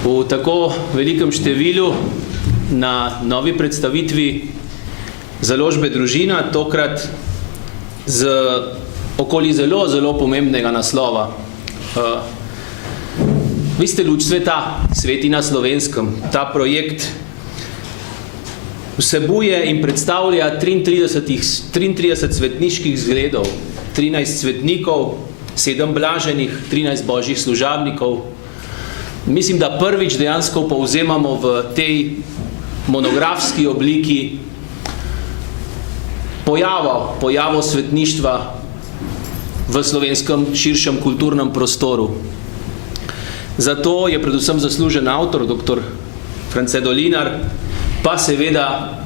V tako velikem številu na novi predstavitvi založbe Družina, tokrat z okoli zelo pomembnega naslova. Vi ste luč sveta, sveti na Slovenskem. Ta projekt vsebuje in predstavlja 33 svetniških zgledov, 13 svetnikov, 7 blaženih, 13 božjih služabnikov. Mislim, da prvič dejansko povzemamo v tej monografski obliki pojavo svetništva v slovenskem širšem kulturnem prostoru. Zato je predvsem zaslužen avtor, dr. France Dolinar, pa seveda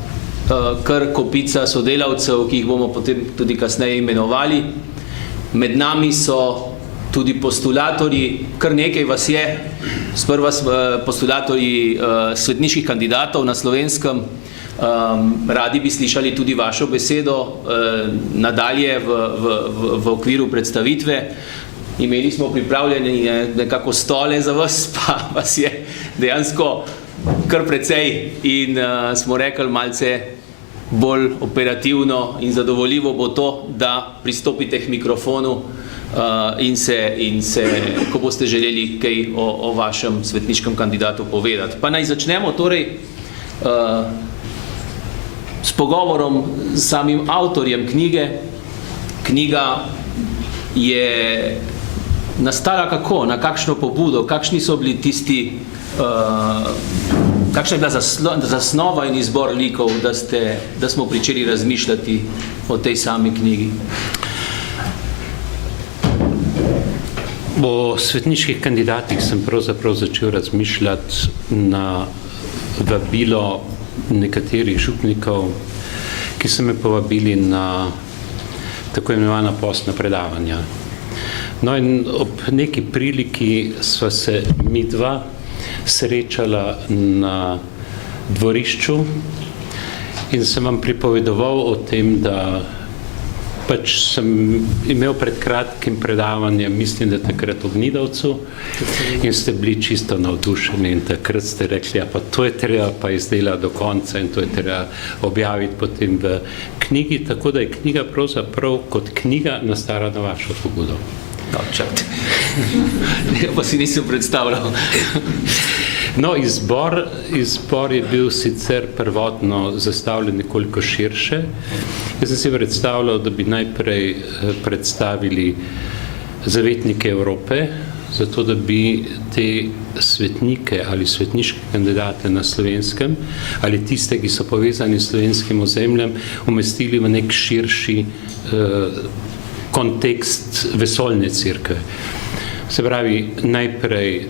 kar kopica sodelavcev, ki jih bomo potem tudi kasneje imenovali. Med nami so tudi postulatorji, kar nekaj vas je, sprva postulatorji svetniških kandidatov na Slovenskem. Radi bi slišali tudi vašo besedo nadalje v okviru predstavitve. Imeli smo pripravljeni nekako stole za vas, pa vas je dejansko kar precej in smo rekli malce bolj operativno in zadovoljivo bo to, da pristopite k mikrofonu in se, ko boste želeli kaj o vašem svetniškem kandidatu povedati. Pa naj začnemo torej s pogovorom s samim avtorjem knjige. Knjiga je nastala kako, na kakšno pobudo, kakšni so bili tisti, kakšna je bila zasnova in izbor likov, da smo pričeli razmišljati o tej sami knjigi? O svetniških kandidatih sem pravzaprav začel razmišljati na vabilo nekaterih župnikov, ki so me povabili na tako imenovana postna predavanja. No in ob neki priliki sva se midva srečala na dvorišču in sem vam pripovedoval o tem, da pač sem imel pred kratkim predavanje, mislim, da takrat v Gnidovcu, in ste bili čisto navdušeni in takrat ste rekli, ja pa to je treba pa izdelati do konca in to je treba objaviti potem v knjigi, tako da je knjiga pravzaprav kot knjiga nastala na vašo pobudo. No, čakajte. Pa si nisem predstavljal. No, izbor je bil sicer prvotno zastavljen nekoliko širše. Jaz sem si predstavljal, da bi najprej predstavili zavetnike Evrope, zato da bi te svetnike ali svetniške kandidate na Slovenskem ali tiste, ki so povezani s slovenskim ozemljem, umestili v nek širši kontekst vesoljne cerkve. Se pravi, najprej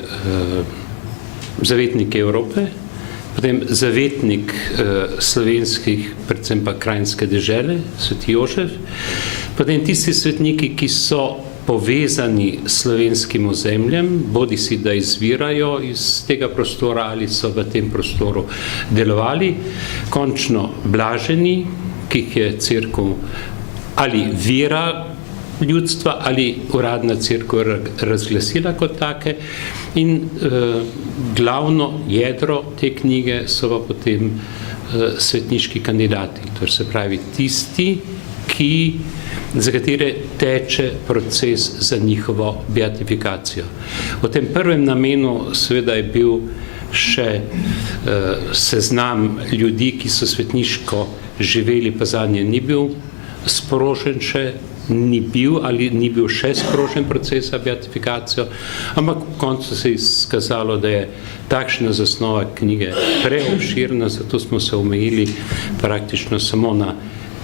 zavetnike Evrope, potem zavetnik slovenskih, predvsem pa krajinske dežele, sveti Jožef, potem tisti svetniki, ki so povezani s slovenskim ozemljem, bodisi da izvirajo iz tega prostora ali so v tem prostoru delovali, končno blaženi, ki jih je cerkev ali vera ljudstva ali uradna cerkev razglasila kot take, in glavno jedro te knjige so pa potem svetniški kandidati, to se pravi tisti, za katere teče proces za njihovo beatifikacijo. V tem prvem namenu seveda je bil še seznam ljudi, ki so svetniško živeli, pa zanje ni bil sprožen še, ni bil še sprožen proces za beatifikacijo, ampak v koncu se je izkazalo, da je takšna zasnova knjige preobširna, zato smo se omejili praktično samo na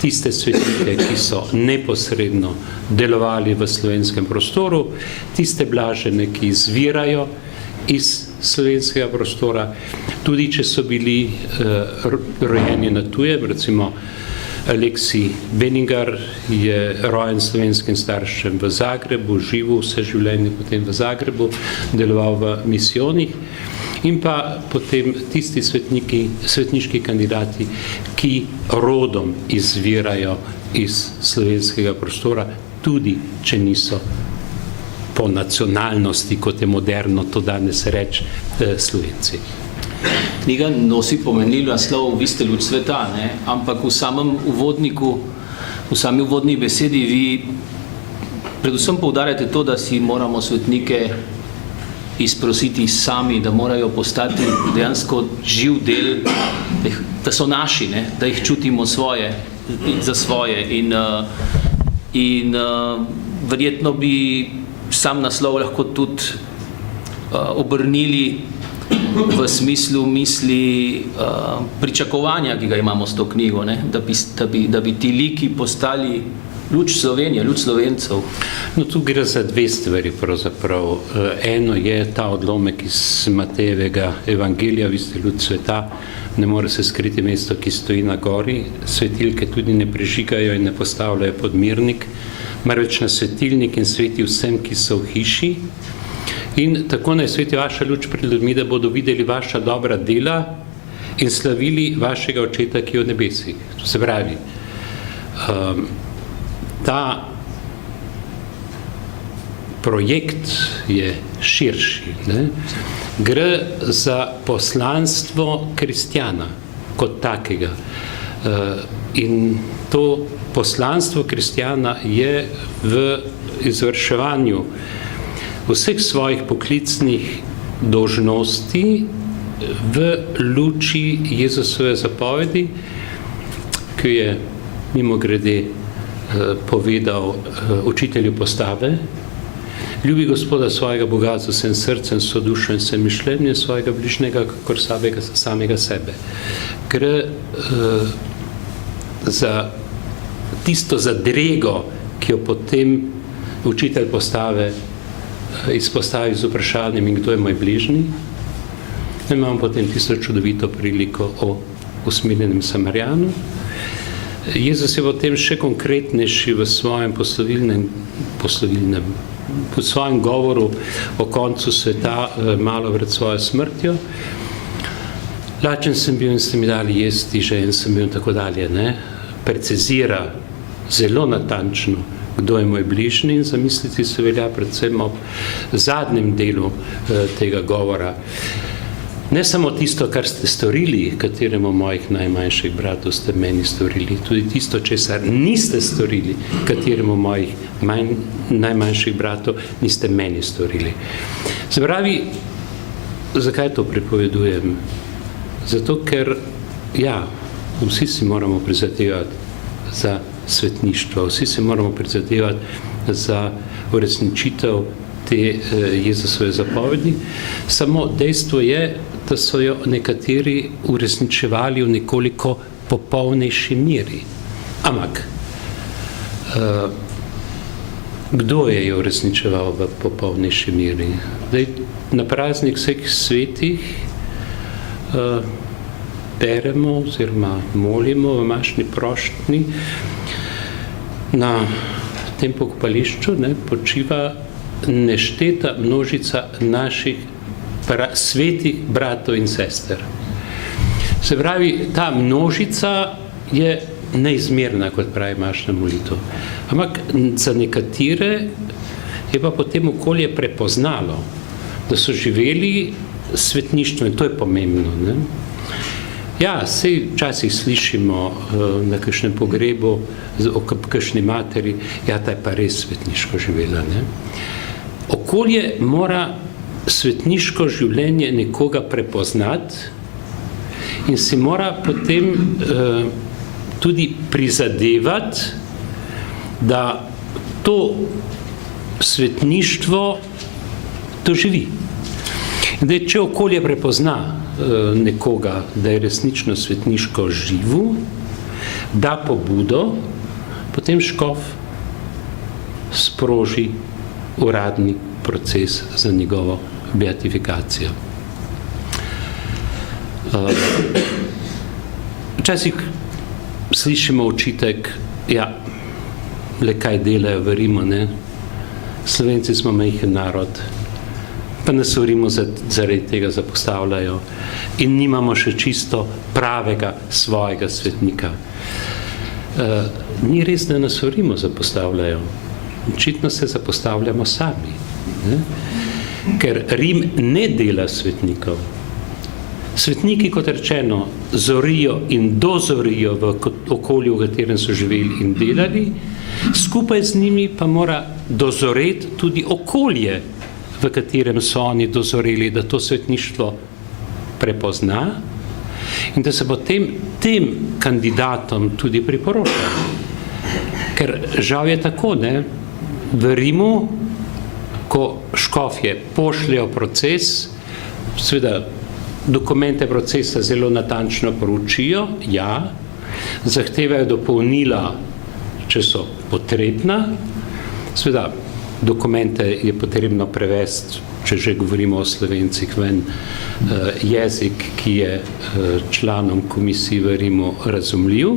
tiste svetnike, ki so neposredno delovali v slovenskem prostoru, tiste blažene, ki izvirajo iz slovenskega prostora, tudi če so bili rojeni na tujem, recimo Aleksij Beningar je rojen slovenskim staršem v Zagrebu, živel vse življenje potem v Zagrebu, deloval v misijonih, in pa potem tisti svetniški kandidati, ki rodom izvirajo iz slovenskega prostora, tudi če niso po nacionalnosti, kot je moderno to danes reči, Slovenci. Knjiga nosi pomenljiv naslov Vi ste luč sveta, ne? Ampak v samem uvodniku, v sami uvodni besedi vi predvsem poudarjate to, da si moramo svetnike izprositi sami, da morajo postati dejansko živ del, da so naši, ne? Da jih čutimo za svoje in verjetno bi sam naslov lahko tudi obrnili v smislu misli pričakovanja, ki ga imamo s to knjigo, ne? Da bi ti liki postali luč Slovenije, luč Slovencev. No, tu gre za dve stvari pravzaprav. Eno je ta odlomek iz Matejevega evangelija, vi ste luč sveta, ne more se skriti mesto, ki stoji na gori, svetilke tudi ne prižigajo in ne postavljajo pod mirnik, marveč na svetilnik in sveti vsem, ki so v hiši. In tako naj sveti vaša luč pred ljudmi, da bodo videli vaša dobra dela in slavili vašega očeta, ki je v nebesih. To se pravi, ta projekt je širši, ne? Gre za poslanstvo kristjana kot takega. In to poslanstvo kristjana je v izvrševanju vseh svojih poklicnih dolžnosti v luči Jezusove zapovedi, ki je mimogrede povedal učitelju postave: ljubi Gospoda svojega Boga z vsem srcem, s dušo in vsem mišljenjem, svojega bližnjega kakor samega sebe. Gre za tisto zadrego, ki jo potem učitelj postave izpostavi z vprašanjem, in kdo je moj bližnji. Imamo potem tisto čudovito priliko o usmiljenem Samarjanu. Jezus je potem še konkretnejši v svojem v svojem govoru o koncu sveta, malo pred svojo smrtjo. Lačen sem bil in ste mi dali jesti, žejen sem bil in tako dalje, ne? Precizira zelo natančno, kdo je moj bližnji, in zamisliti se velja predvsem ob zadnjem delu tega govora. Ne samo tisto, kar ste storili, kateremu mojih najmanjših bratov ste meni storili, tudi tisto, česar niste storili, kateremu mojih najmanjših bratov niste meni storili. Se pravi, zakaj to pripovedujem? Zato, ker ja, vsi si moramo prizadevati za svetništvo, vsi si moramo prizadevati za uresničitev te Jezusove zapovedi. Samo dejstvo je, da so jo nekateri uresničevali v nekoliko popolnejši meri. Ampak, kdo je jo uresničeval v popolnejši meri? Zdaj, na praznik vseh svetih beremo oziroma molimo v mašni prošnji, na tem pokopališču počiva nešteta množica naših svetih bratov in sester. Se pravi, ta množica je neizmerna, kot pravi mašna molitev. Ampak za nekatere je pa potem okolje prepoznalo, da so živeli svetništvo, in to je pomembno, ne? Ja, sej včasih slišimo na kakšnem pogrebu o kakšni materi, ja, ta je pa res svetniško živela, ne? Okolje mora svetniško življenje nekoga prepoznati in si mora potem tudi prizadevati, da to svetništvo doživi. Zdaj, če okolje prepozna nekoga, da je resnično svetniško živu, da pobudo, potem škof sproži uradni proces za njegovo beatifikacijo. Včasih slišimo očitek, ja, le kaj delajo v Rimu, ne? Slovenci smo majhen narod, pa nas v Rimu zaradi tega zapostavljajo in nimamo še čisto pravega svojega svetnika. Ni res, da nas v Rimu zapostavljajo. Očitno se zapostavljamo sami. Ker Rim ne dela svetnikov. Svetniki, kot rečeno, zorijo in dozorijo v okolju, v katerem so živeli in delali, skupaj z njimi pa mora dozoreti tudi okolje, v katerem so oni dozoreli, da to svetništvo prepozna in da se bo tem kandidatom tudi priporoča. Ker žal je tako, ne? V Rimu, ko škofje pošljajo proces, seveda dokumente procesa zelo natančno proučijo, ja, zahtevajo dopolnila, če so potrebna, seveda dokumente je potrebno prevesti, če že govorimo o Slovencih, ven jezik, ki je članom komisij v Rimu razumljiv,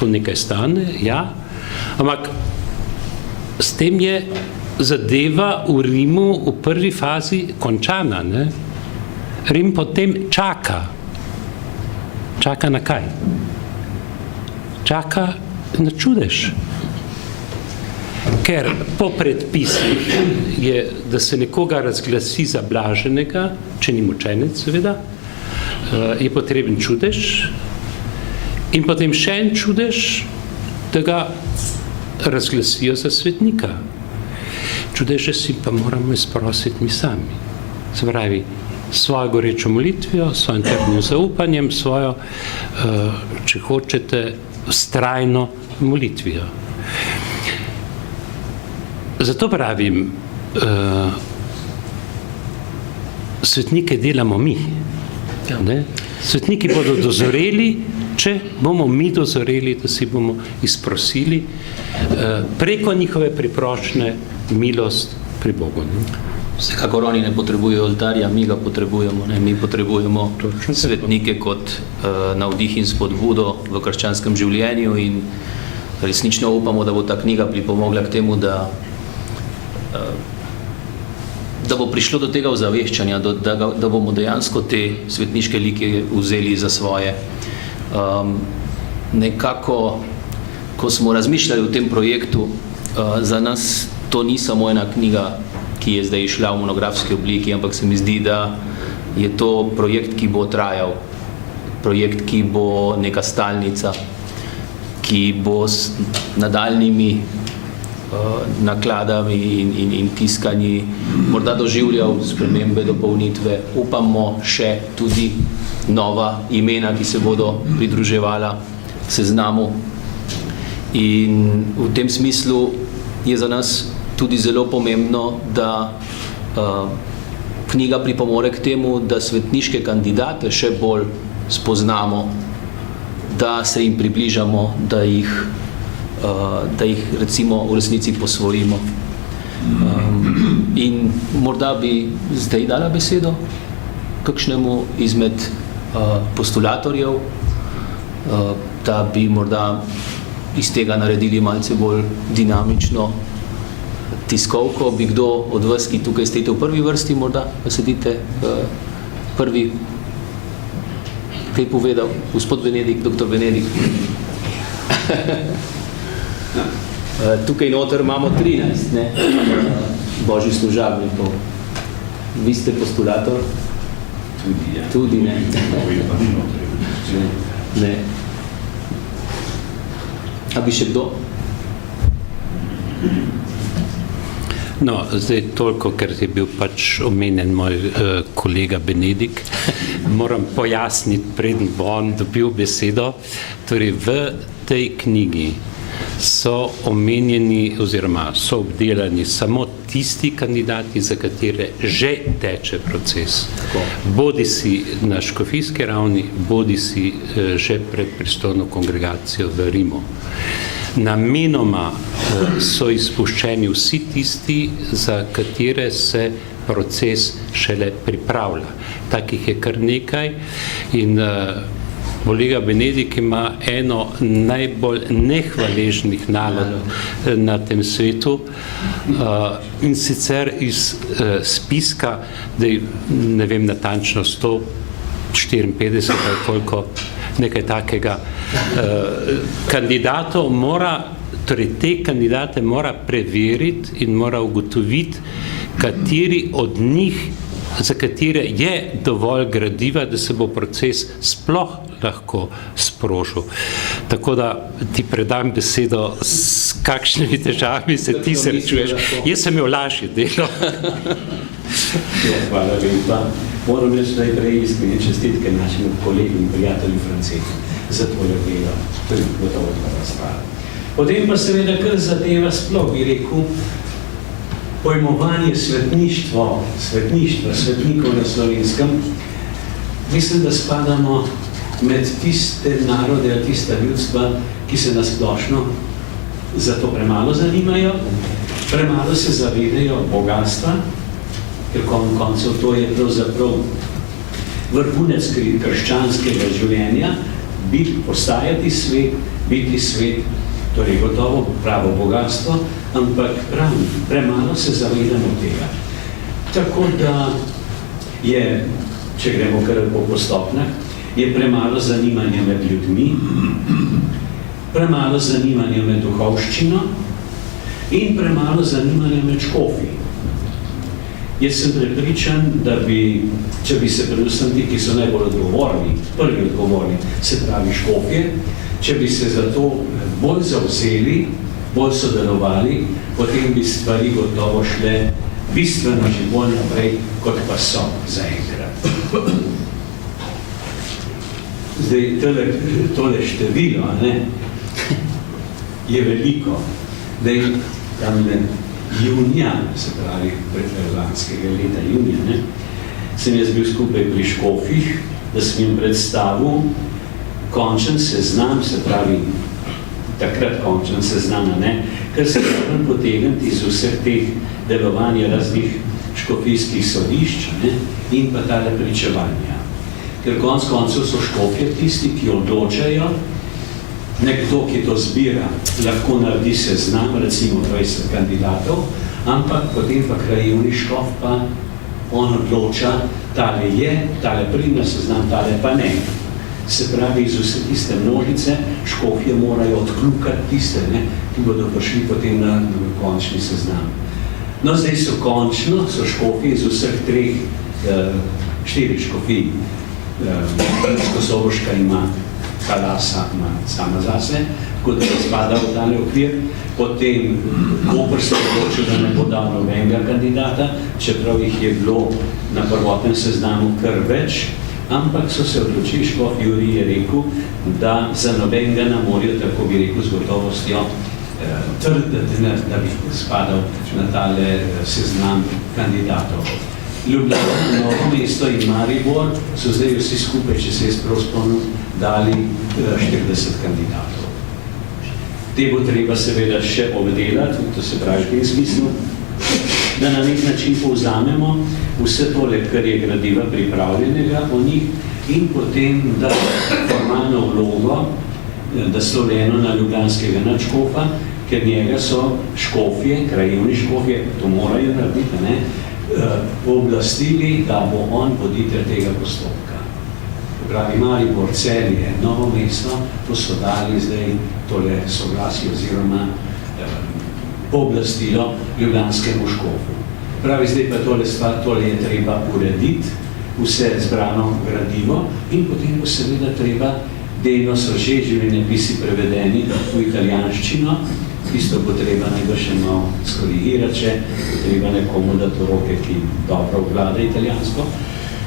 to nekaj stane, ja, ampak s tem je zadeva v Rimu v prvi fazi končana, ne? Rim potem čaka. Čaka na kaj? Čaka na čudež. Ker po predpisih je, da se nekoga razglasi za blaženega, če ni mučenec, seveda, je potreben čudež in potem še en čudež, da ga razglasijo za svetnika. Čudeže si pa moramo izprositi mi sami. Se pravi, svojo gorečo molitvijo, svojim trdnim zaupanjem, svojo, če hočete, vztrajno molitvijo. Zato pravim, svetnike delamo mi. Ne? Svetniki bodo dozoreli, če bomo mi dozoreli, da si bomo izprosili preko njihove priprošnje milost pri Bogu. Ne? Vsekakor oni ne potrebujejo oltarja, mi ga potrebujemo. Ne? Mi potrebujemo svetnike kot navdih in spodbudo v krščanskem življenju in resnično upamo, da bo ta knjiga pripomogla k temu, da bo prišlo do tega ozaveščanja, da bomo dejansko te svetniške like vzeli za svoje. Nekako, ko smo razmišljali o tem projektu, za nas to ni samo ena knjiga, ki je zdaj išla v monografski obliki, ampak se mi zdi, da je to projekt, ki bo trajal, projekt, ki bo neka stalnica, ki bo s nadaljnimi nakladami in tiskanji morda doživljal spremembe, dopolnitve. Upamo še tudi nova imena, ki se bodo pridruževala seznamu. In v tem smislu je za nas tudi zelo pomembno, da knjiga pripomore k temu, da svetniške kandidate še bolj spoznamo, da se jim približamo, da jih recimo v resnici posvojimo. In morda bi zdaj dala besedo kakšnemu izmed postulatorjev, da bi morda iz tega naredili malce bolj dinamično tiskovko. Bi kdo od vas, ki tukaj stojite v prvi vrsti, morda sedite prvi, kaj povedal? Gospod Benedikt, doktor Benedikt. Tukaj noter imamo 13, ne? Božjih služabnikov. Vi ste postulator? Tudi, ja. Tudi, ne? Ne. A bi še kdo? No, zdaj toliko, ker je bil pač omenjen moj kolega Benedikt, moram pojasniti, preden bo on dobil besedo. Torej, v tej knjigi so omenjeni oziroma so obdelani samo tisti kandidati, za katere že teče proces. Bodi si na škofijski ravni, bodi si že pred pristojno kongregacijo v Rimu. Namenoma so izpuščeni vsi tisti, za katere se proces šele pripravlja. Takih je kar nekaj in kolega Benedikt ima eno najbolj nehvaležnih nalog na tem svetu in sicer iz spiska, da ne vem natančno 154 ali koliko, nekaj takega, kandidatov mora, torej te kandidate mora preveriti in mora ugotoviti, kateri od njih, za katere je dovolj gradiva, da se bo proces sploh lahko sprožil. Tako da ti predam besedo, s kakšnimi težavami se ti srečuješ. Jaz sem jo lažje delo. Hvala lepa. Moram reči najprej iskrene čestitke našemu kolegu in prijatelju Francetu za tole delo. To je gotovo prva stvar. Potem pa seveda kar zadeva sploh, bi rekel, pojmovanje svetništva, svetnikov na Slovenskem. Mislim, da spadamo med tiste narode, tista ljudstva, ki se nasplošno za to premalo zanimajo, premalo se zavedajo bogatstva, ker koncev to je pravzaprav vrhunec krščanskega življenja, postajati svet, biti svet, torej gotovo pravo bogatstvo, ampak premalo se zavedamo tega. Tako da je, če gremo kar po postopnah, je premalo zanimanja med ljudmi, premalo zanimanja med duhovščino in premalo zanimanja med škofi. Jaz sem prepričan, da bi, če bi se predvsem ti, ki so najbolj odgovorni, prvi odgovorni, se pravi škofje, če bi se za to bolj zavzeli, bolj sodelovali, potem bi stvari gotovo šle bistveno že bolj naprej, kot pa so zaenkrat. Zdaj, tole število, je veliko. Zdaj, tamle junija, se pravi, lanskega leta junija, sem jaz bil skupaj pri škofih, da sem jim predstavil končen seznam, se pravi, takrat končen seznam, ker se moram potegniti iz vseh teh delovanja raznih škofijskih sodišč in pa tale pričevanja. Ker koncev so škofje tisti, ki odločajo, nekdo, ki to zbira, lahko naredi seznam, recimo 20 kandidatov, ampak potem pa krajevni škof pa on odloča, tale je, tale pride na seznam, tale pa ne. Se pravi, iz vse tiste množice škofje morajo odkljukati tiste, ki bodo prišli potem na končni seznam. No, zdaj so končno, so škofje iz vseh treh, 4 škofij. Kosovoška ima Kalasa, ima sama zase, tako da spada v tale okvir. Potem Koper se odločil, da ne bo dal nobenega kandidata, čeprav jih je bilo na prvotnem seznamu kar več, ampak so se odločili, škof Jurij je rekel, da za nobenega ne morajo, tako bi rekel, z gotovostjo trditi, da bi spadal na tale seznam kandidatov. Ljubljana, Novo mesto in Maribor so zdaj vsi skupaj, če se je prav spomnil, dali 40 kandidatov. Te bo treba seveda še obdelati, to se pravi v tem smislu, da na nek način povzamemo vse tole, kar je gradiva pripravljenega o njih in potem da formalno vlogo, da sloveno na ljubljanskega nadškofa, ker njega so škofje, krajevni škofje, to morajo narediti, pooblastili, da bo on voditelj tega postopka. Pravi Maribor, Celje, Novo mesto, to so dali zdaj tole soglasje oziroma pooblastilo ljubljanskemu škofu. Pravi, zdaj pa tole je treba urediti, vse zbrano gradivo in potem bo seveda treba, delno so že življenjepisi prevedeni v italijanščino, tisto bo treba najbolj še malo skorigirati, če bo treba nekomu dati v roke, ki dobro obvlada italijansko.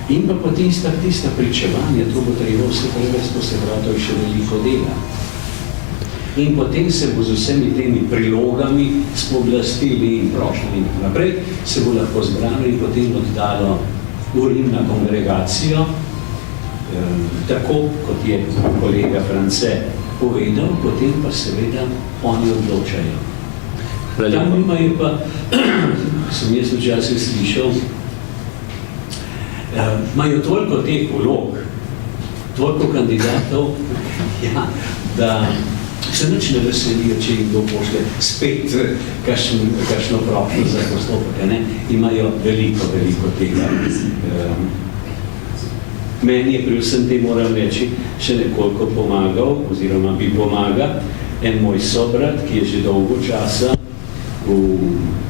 In pa potem tista pričevanja, to bo treba vse prevesti, to se pravi, to je še veliko dela. In potem se bo z vsemi temi prilogami, s pooblastili in prošnjami in tako naprej, se bo lahko zbrano in potem oddalo v Rim na kongregacijo, tako kot je kolega France povedal, potem pa seveda oni odločajo. Tam imajo pa, sem jaz včasih slišal, imajo toliko teh vlog, toliko kandidatov, da se nič ne veselijo, če jim kdo pošlje spet kakšno prošnjo za postopek. Imajo veliko tega. Meni je pri vsem tem, moram reči, še nekoliko pomagal, oziroma bi pomagal en moj sobrat, ki je že dolgo časa v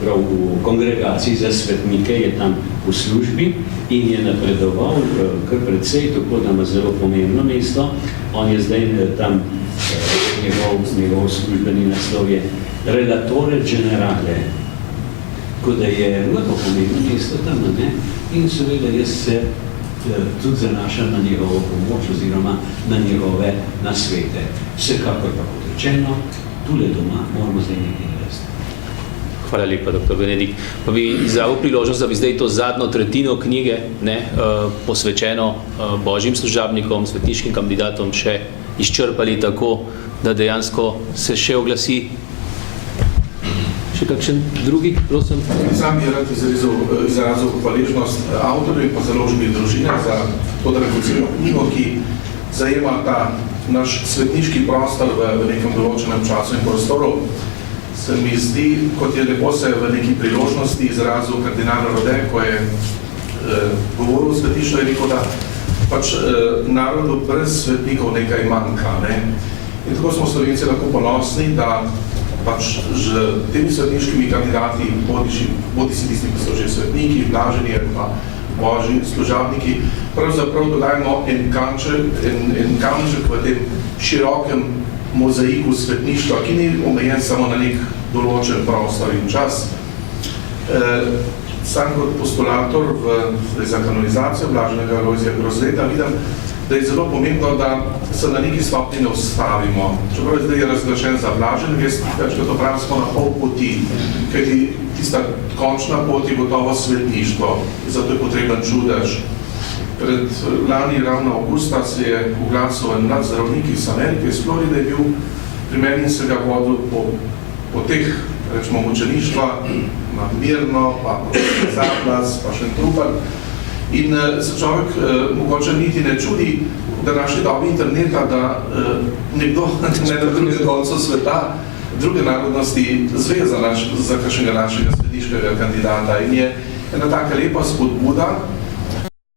prav v kongregaciji za svetnike, je tam v službi in je napredoval kar precej, tako da ima zelo pomembno mesto. On je zdaj tam, njegov službeni naslov je Relatore Generale, tako da je zelo pomembno mesto tam, ne? In seveda jaz se tudi zanašam na njegovo pomoč oziroma na njegove nasvete. Vsekakor pa kot rečeno, tule doma moramo zdaj nekaj narediti. Hvala lepa, dr. Benedikt. Pa bi izrabil priložnost, da bi zdaj to zadnjo tretjino knjige, posvečeno božjim služabnikom, svetniškim kandidatom, še izčrpali tako, da dejansko se še oglasi. Še kakšen drugi, prosim? Sam bi rad izrazil hvaležnost avtorju in pa založbi Družine za to dragoceno knjigo, ki zajema ta naš svetniški prostor v nekem določenem času in prostoru. Se mi zdi, kot je lepo se v neki priložnosti izrazil kardinal Rode, ko je govoril o svetništvu, je rekel, da pač narodu brez svetnikov nekaj manjka. Ne? In tako smo Slovenci lahko ponosni, da pač že temi svetniškimi kandidati, bodi si tisti, ki so že svetniki, blaženi ali pa božji služabniki, pravzaprav dodajemo en kamček v tem širokem mozaiku svetništva, ki ni omejen samo na nek določen prostor in čas. Sam kot postulator za kanonizacijo blaženega Alojzija Grozleta vidim, da je zelo pomembno, da se na neki stopni ne ustavimo. Čeprav je zdaj razglašen za blažen, večkrat opravili smo na pol poti, kajti tista končna pot je gotovo svetništvo, zato je potreben čudež. Pred lani ravno avgusta se je oglasil en mlad zdravnik iz Amerike, iz Floride, je bil pri meni in se ga vodil po teh, rečemo, mučeništva, na Mirno, pa Zaplas, pa Šentrupel. In se človek mogoče niti ne čudi, da naši dobi interneta, da nekdo na drugem koncu sveta, druge narodnosti zve za kakšnega našega svetniškega kandidata. In je ena taka lepa spodbuda,